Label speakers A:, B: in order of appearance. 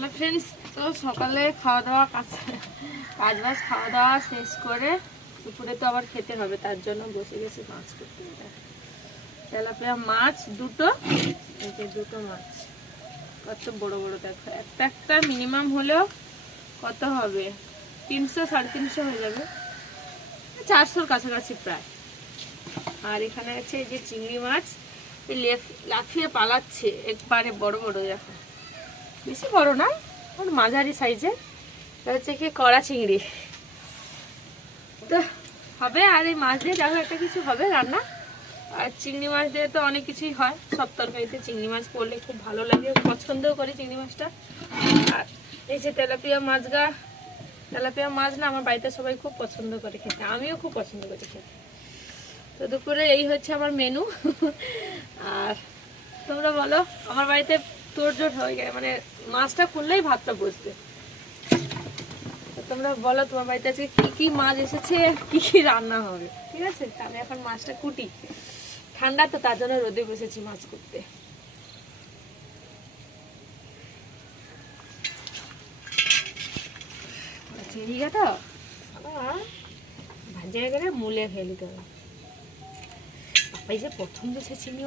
A: Hello friends তো সকালে খাওয়া দাওয়া কাজ কাজ বাজ খাওয়া দাওয়া শেষ করে দুপুরে তো আবার খেতে হবে, তার জন্য বসে গেছি মাছ করতে। তেলাপিয়া মাছ দুটো দুটো মাছ। কত বড় বড়, দেখো, একটা একটা মিনিমাম হলেও কত হবে? তিনশো, সাড়ে তিনশো হয়ে যাবে। চারশোর কাছাকাছি প্রায়। আর এখানে আছে যে চিংড়ি মাছ লাফিয়ে পালাচ্ছে, একবারে বড় বড়, দেখো। বেশি বড় না, ওর মাঝারি সাইজের। হচ্ছে কি কড়া চিংড়ি। তো হবে আর এই মাছ দিয়ে দেখো একটা কিছু হবে রান্না। আর চিংড়ি মাছ দিয়ে তো অনেক কিছুই হয়, সব তরকারিতে চিংড়ি মাছ পড়লে খুব ভালো লাগে পছন্দও করি চিংড়ি মাছটা। আর এই যে তেলাপিয়া মাছ গা, তেলাপিয়া মাছ না আমার বাড়িতে সবাই খুব পছন্দ করে খেতে, আমিও খুব পছন্দ করি খেতে। তো দুপুরে এই হচ্ছে আমার মেনু আর তোমরা বলো, আমার বাড়িতে তোড়জোড় হয়ে যায় মানে মাছটা খুললেই ভাতটা বসবে। তোমরা বলো তোমার বাড়িতে আজকে কি কি মাছ এসেছে, কি কি রান্না হবে? ঠিক আছে? তা আমি এখন মাছটা কুটি। ঠান্ডা তো, তার জন্য রোদে বসেছি মাছ করতে চিড়িয়া তো ভাজে গেলে মূলে নিতে হবে। বাপাই যে প্রথম দেশে চিংড়ি